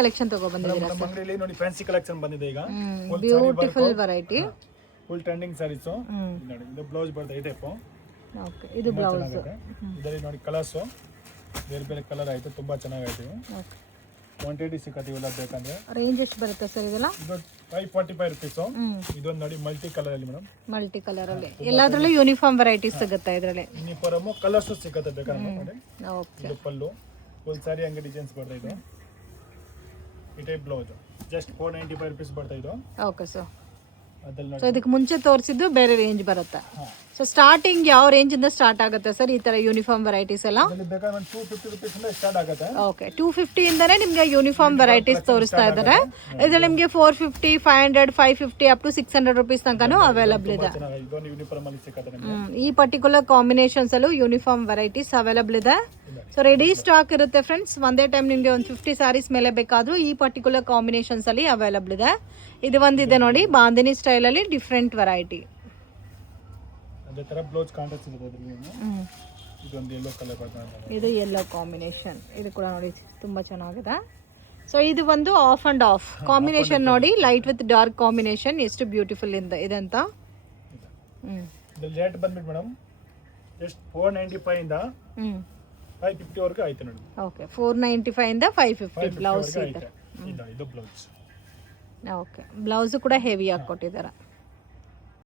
collection ತಗೋ ಬಂದಿದ್ದೀರಾ ನಮ್ಮ ಅಂಗಡಿಯಲ್ಲಿ ನೋಡಿ ಫ್ಯಾನ್ಸಿ ಕಲೆಕ್ಷನ್ ಬಂದಿದೆ ಈಗ beautiful variety full trending sarees ನೋಡಿ ಇದು ಬ್ಲೌಸ್ ಬರ್ತದೆ ಈ ಟೈಪ್ ಓಕೆ ಇದು ಬ್ಲೌಸ್ ಇದರಲ್ಲಿ ನೋಡಿ ಕಲರ್ಸ್ ಬೇರೆ ಬೇರೆ ಕಲರ್ ಆಯ್ತು ತುಂಬಾ ಚೆನ್ನಾಗೈತೆ ಓಕೆ 180 ಸಿಕ್ಕತ್ತೆ ಇವೆಲ್ಲ ಬೇಕಂದ್ರೆ ರೇಂಜ್ ಎಷ್ಟು ಬರುತ್ತೆ ಸರ್ ಇದೆಲ್ಲ ಇದು 545 ರೂಪೀಸ್ ಇದೊಂದು ನೋಡಿ ಮಲ್ಟಿ ಕಲರ್ ಅಲ್ಲಿ ಮೇಡಮ್ ಮಲ್ಟಿ ಕಲರ್ ಅಲ್ಲಿ ಎಲ್ಲಾದ್ರಲ್ಲೂ ಯೂನಿಫಾರ್ಮ್ ವೆರೈಟೀಸ್ ಸಿಗುತ್ತೆ ಇದರಲ್ಲಿ ಯೂನಿಫಾರ್ಮ್ ಕಲರ್ಸ್ ಸಿಕ್ಕತ್ತೆ ಬೇಕಂದ್ರೆ ನೋಡಿ ಓಕೆ ಇದು ಪಲ್ಲು ಫುಲ್ ಸಾರಿ ಹಂಗೆ ಡಿಸೈನ್ಸ್ ಬರ್ತಾ ಇದು ಈ ಟೈಪ್ ಬ್ಲೌಸ್ ಜಸ್ಟ್ 495 ರೂಪೀಸ್ ಬರ್ತಾ ಇದು ಓಕೆ ಸರ್ ಅದ್ರಲ್ಲಿ ಸೊ ಇದಕ್ಕೆ ಮುಂಚೆ ತೋರಿಸಿದ್ದು ಬೇರೆ ರೇಂಜ್ ಬರುತ್ತೆ ಸೊ ಸ್ಟಾರ್ಟಿಂಗ್ ಯಾವ ರೇಂಜ್ ಇಂದ ಸ್ಟಾರ್ಟ್ ಆಗುತ್ತೆ ಸರ್ ಈ ತರ ಯೂನಿಫಾರ್ಮ್ ವೆರೈಟೀಸ್ ಎಲ್ಲ ನೋಡಿ ಬೇಕಾದ್ರೆ 250 ರೂಪೀಸ್ ಇಂದ ಸ್ಟಾರ್ಟ್ ಆಗುತ್ತೆ ಓಕೆ 250 ಇಂದಾನೆ ನಿಮಗೆ ಯೂನಿಫಾರ್ಮ್ ವೆರೈಟೀಸ್ ತೋರಿಸ್ತಾ ಇದ್ದಾರೆ ಇದ್ರಲ್ಲಿ ನಿಮಗೆ 450 500 550 ಅಪ್ ಟು 600 ರೂಪೀಸ್ ತನಕನೂ ಅವೈಲಬಲ್ ಇದೆ ಚೆನ್ನಾಗಿ ಇದೊಂದು ಯೂನಿಫಾರ್ಮ್ ಅಲ್ಲಿ ಸಿಕ್ಕತ್ತೆ ನಿಮಗೆ ಈ ಪರ್ಟಿಕ್ಯುಲರ್ ಕಾಂಬಿನೇಷನ್ಸ್ ಅಲ್ಲೂ ಯೂನಿಫಾರ್ಮ್ ವೆರೈಟೀಸ್ ಅವೈಲಬಲ್ ಇದೆ ಸೊ ರೆಡಿ ಸ್ಟಾಕ್ ಇರುತ್ತೆ ಫ್ರೆಂಡ್ಸ್ ಒಂದೇ ಟೈಮ್ ನಿಮಗೆ ಒಂದು 50 ಸ್ಯಾರೀಸ್ ಮೇಲೆ ಬೇಕಾದ್ರೂ ಈ ಪರ್ಟಿಕ್ಯುಲರ್ ಕಾಂಬಿನೇಷನ್ಸ್ ಅಲ್ಲಿ ಅವೈಲಬಲ್ ಇದೆ ಇದು ಒಂದಿದೆ ನೋಡಿ ಬಾಂದಿನಿ ಸ್ಟೈಲ್ ಅಲ್ಲಿ ಡಿಫ್ರೆಂಟ್ ವೆರೈಟಿ ಅದೇ ತರ ಬ್ಲೌಸ್ ಕಾಂಟ್ರಾಸ್ಟ್ ಇದೆ ಅದರಲ್ಲಿ ಇದೊಂದು ಯೆಲ್ಲೋ ಕಲರ್ ಬರ್ತದೆ ಇದು ಯೆಲ್ಲೋ ಕಾಂಬಿನೇಷನ್ ಇದು ಕೂಡ ನೋಡಿ ತುಂಬಾ ಚೆನ್ನಾಗಿದೆ ಸೊ ಇದು ಒಂದು ಆಫ್ ಅಂಡ್ ಆಫ್ ಕಾಂಬಿನೇಷನ್ ನೋಡಿ ಲೈಟ್ ವಿತ್ ಡಾರ್ಕ್ ಕಾಂಬಿನೇಷನ್ ಎಷ್ಟು ಬ್ಯೂಟಿಫುಲ್ ಇದೆ ಅಂತ ಇದು ರೇಟ್ ಬಂದ್ಬಿಟ್ಟು ಮೇಡಮ್ ಜಸ್ಟ್ 495 ಇಂದ 550 ವರೆಗೂ ಆಯ್ತು ನೋಡಿ ಓಕೆ 495 ಇಂದ 550 ಬ್ಲೌಸ್ ಇದೆ ಇದು ಬ್ಲೌಸ್ ಓಕೆ ಬ್ಲೌಸ್ ಕೂಡ ಹೆವಿ ಆಗಿ ಕೊಟ್ಟಿದ್ದಾರೆ